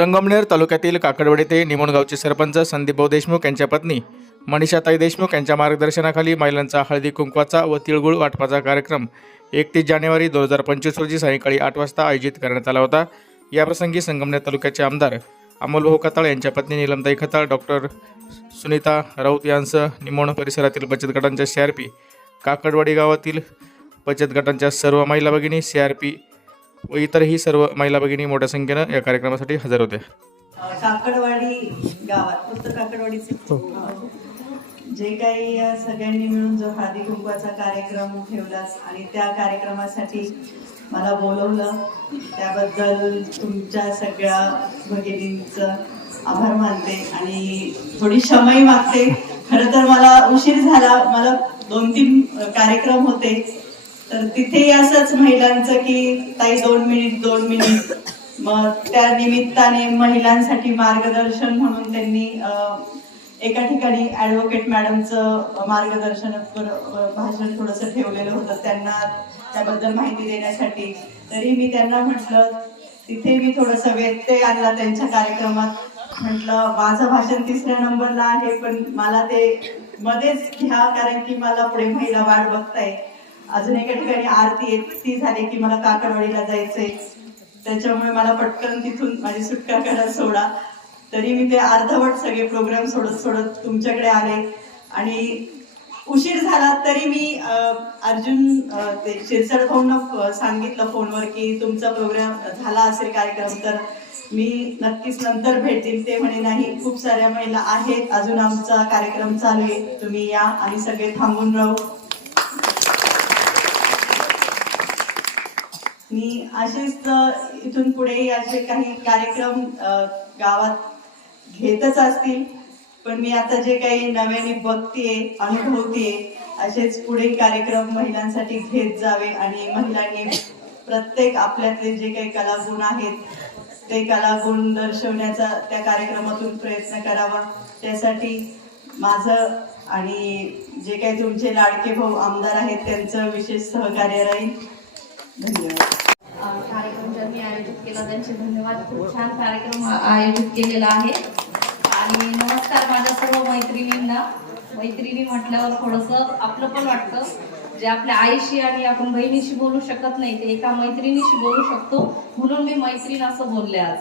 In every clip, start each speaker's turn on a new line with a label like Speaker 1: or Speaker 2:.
Speaker 1: संगमनेर तालुक्यातील काकडवडे ते निमोणगावचे सरपंच संदीपभाऊ देशमुख यांच्या पत्नी मनीषाताई देशमुख यांच्या मार्गदर्शनाखाली महिलांचा हळदी कुंकवाचा व तिळगुळ वाटपाचा कार्यक्रम एकतीस जानेवारी दोन हजार पंचवीस रोजी सायंकाळी आठ वाजता आयोजित करण्यात आला होता. याप्रसंगी संगमनेर तालुक्याचे आमदार अमोलभाऊ खताळ यांच्या पत्नी निलमताई खताळ डॉक्टर सुनीता राऊत यांसह निमोण परिसरातील बचत गटांच्या सी आर पी काकडवाडी गावातील बचत गटांच्या सर्व महिला भगिनी सी आर पी व इतरही सर्व महिला भगिनी मोठ्या संख्येनं या कार्यक्रमासाठी हजर होत्या
Speaker 2: काकडवाडी गावात फक्त काकडवाडीचे जे काही या सगळ्यांनी मिळून जो हळदी कुंकवाचा कार्यक्रम ठेवलास आणि त्या कार्यक्रमासाठी मला बोलवलं. त्याबद्दल तुमच्या सगळ्या भगिनींचं आभार मानते आणि थोडी क्षमाही मागते. खरं तर मला उशीर झाला. मला दोन तीन कार्यक्रम होते. तर तिथे असंच महिलांचं की ताई दोन मिनिट दोन मिनिट. मग त्या निमित्ताने महिलांसाठी मार्गदर्शन म्हणून त्यांनी एका ठिकाणी ऍडव्होकेट मॅडमचं मार्गदर्शन भाषण थोडंसं ठेवलेलं होतं त्यांना त्याबद्दल माहिती देण्यासाठी. तरी मी त्यांना म्हटलं तिथे मी थोडंसं व्यत्यय आणला त्यांच्या कार्यक्रमात. म्हटलं माझं भाषण तिसऱ्या नंबरला आहे पण मला ते मध्येच घ्या कारण की मला पुढे महिला वाट बघताय. अजून एका ठिकाणी आरती येत ती झाली की मला काकडवाडीला जायचंय. त्याच्यामुळे मला पटकन तिथून माझी सुटका करा सोडा. तरी मी ते अर्धवट सगळे प्रोग्राम सोडत सोडत तुमच्याकडे आले. आणि उशीर झाला तरी मी अर्जुन ते शिरसड भाऊन सांगितलं फोनवर की तुमचा प्रोग्राम झाला असेल कार्यक्रम तर मी नक्कीच नंतर भेटतील. ते म्हणे नाही खूप साऱ्या महिला आहेत. अजून आमचा कार्यक्रम चालू आहे. तुम्ही या आणि सगळे थांबून राहू. मी असेच इथून पुढे असे काही कार्यक्रम गावात घेतच असतील. पण मी आता जे काही नव्याने बघतीये अनुभवतीये असेच पुढे कार्यक्रम महिलांसाठी घेत जावे आणि महिलांनी प्रत्येक आपल्यातले जे काही कलागुण आहेत ते कलागुण दर्शवण्याचा त्या कार्यक्रमातून प्रयत्न करावा. त्यासाठी माझं आणि जे काही तुमचे लाडके भाऊ आमदार आहेत त्यांचं विशेष सहकार्य राहील. धन्यवाद.
Speaker 3: कार्यक्रम ज्यांनी आयोजित केला त्यांचे धन्यवाद. खूप छान कार्यक्रम आयोजित केलेला आहे. आणि नमस्कार माझ्या सर्व मैत्रिणींना. मैत्रिणी म्हटल्यावर थोडस आपलं पण वाटतं. जे आपल्या आईशी आणि आपण बहिणीशी बोलू शकत नाही ते एका मैत्रिणीशी बोलू शकतो. म्हणून मी मैत्रीण असं बोलले आज.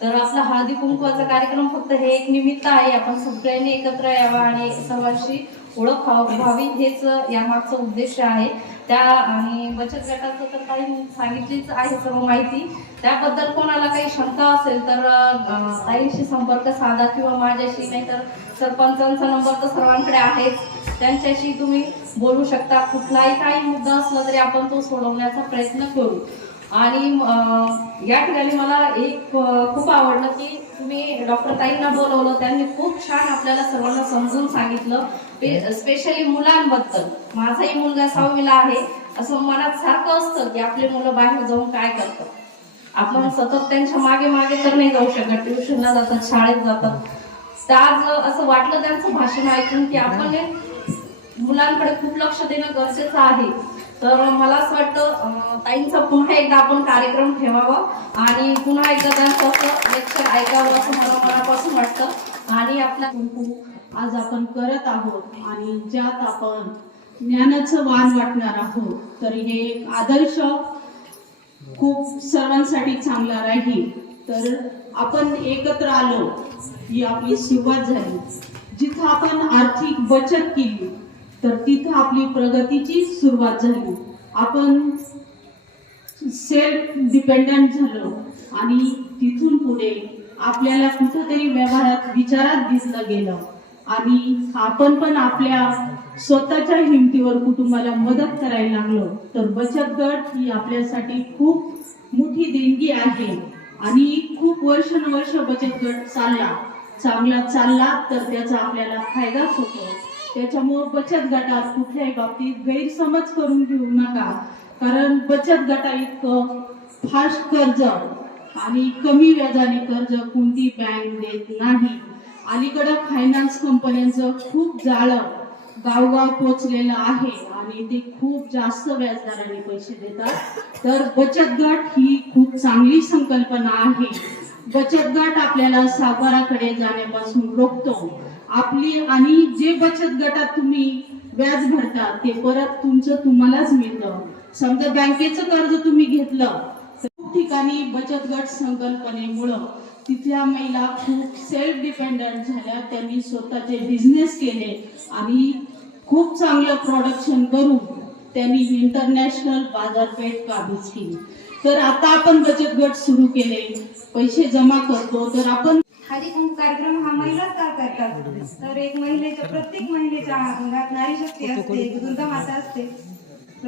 Speaker 3: तर आपला हळदी कुंकवाचा कार्यक्रम फक्त हे एक निमित्त आहे. आपण सगळ्यांनी एकत्र यावा आणि सर्वांशी ओळख व्हावी. हेच यामागचा उद्देश आहे. त्या आणि बचत गटाचं तर काही सांगितलीच आहे सर्व माहिती. त्याबद्दल कोणाला काही शंका असेल तर ताईंशी संपर्क साधा किंवा माझ्याशी नाही तर सरपंचांचा नंबर तर सर्वांकडे आहेच. त्यांच्याशी तुम्ही बोलू शकता. कुठलाही काही मुद्दा असला तरी आपण तो सोडवण्याचा प्रयत्न करू. आणि या ठिकाणी मला एक खूप आवडलं की तुम्ही डॉक्टर ताईंना बोलवलं त्यांनी खूप छान आपल्याला सर्वांना समजून सांगितलं. स्पेशली मुलांबद्दल. माझाही मुलगा सहावीला आहे. असं मनात सारखं असतं की आपले मुलं बाहेर जाऊन काय करतात. आपण सतत त्यांच्या मागे मागे तर नाही जाऊ शकत. ट्युशनला जातात शाळेत जातात. तर आज असं वाटलं त्यांचं भाषण ऐकून की आपण मुलांकडे खूप लक्ष देणं गरजेचं आहे. तर मला असं वाटतं ताईंचा पुन्हा एकदा आपण कार्यक्रम ठेवावा आणि पुन्हा एकदा त्यांचं असं लेक्चर ऐकावं असं मला मनापासून वाटतं. आणि आपल्या
Speaker 4: आज आपण करत आहोत आणि ज्यात आपण ज्ञानाचं वाण वाटणार आहोत तर हे एक आदर्श खूप सर्वांसाठी चांगला राहील. तर आपण एकत्र आलो ही आपली सुरुवात झाली. जिथं आपण आर्थिक बचत केली तर तिथं आपली प्रगतीची सुरुवात झाली. आपण सेल्फ डिपेंडंट झालो आणि तिथून पुढे आपल्याला कुठंतरी व्यवहारात विचारात दिसलं गेलं. आणि आपण पण आपल्या स्वतःच्या हिमतीवर कुटुंबाला मदत करायला लागलो. तर बचत गट ही आपल्यासाठी खूप मोठी देणगी आहे. आणि खूप वर्षानुवर्ष बचत गट चालला. चांगला चालला तर त्याचा आपल्याला फायदाच होतो. त्याच्यामुळे बचत गटात कुठल्याही बाबतीत गैरसमज करून घेऊ नका. कारण बचत गटा इतकं फास्ट कर्ज आणि कमी व्याजाने कर्ज कोणती बँक देत नाही. अलीकडं फायनान्स कंपन्यांचं खूप जाळं गावगाव पोचलेलं आहे आणि ते खूप जास्त व्याजदराने पैसे देतात. तर बचत गट ही खूप चांगली संकल्पना आहे. बचत गट आपल्याला सावकाराकडे जाण्यापासून रोखतो. आपली आणि जे बचत गटात तुम्ही व्याज भरता ते परत तुमचं तुम्हालाच मिळतं. समजा बँकेचं कर्ज तुम्ही घेतलं खूप ठिकाणी बचत गट संकल्पनेमुळं तिथल्या महिला खूप सेल्फ डिपेंडंट झाल्या. त्यांनी स्वतःचे बिझनेस केले आणि खूप चांगलं प्रोडक्शन करून त्यांनी इंटरनॅशनल बाजारपेठ काबीज केली तर आता आपण बचत गट सुरू केले. पैसे जमा करतो तर आपण
Speaker 5: हळदी कार्यक्रम हा महिलाच का करतात? तर एक महिलेच्या प्रत्येक महिलेच्या अंगात नारी शक्ती असते दुर्गा माता असते.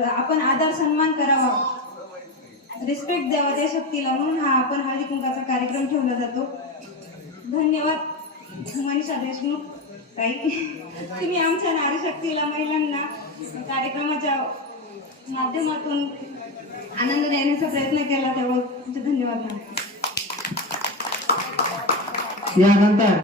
Speaker 5: आपण आदर सन्मान करावा. रिस्पेक्ट द्यावा त्या शक्तीला म्हणून हा आपण हळदी कुंकाचा कार्यक्रम ठेवला जातो. धन्यवाद मनीषा देशमुख ताई. तुम्ही आमच्या नारी शक्तीला महिलांना कार्यक्रमाच्या माध्यमातून आनंद देण्याचा प्रयत्न केला त्यावर तुमचे धन्यवाद मॅम
Speaker 6: यानंतर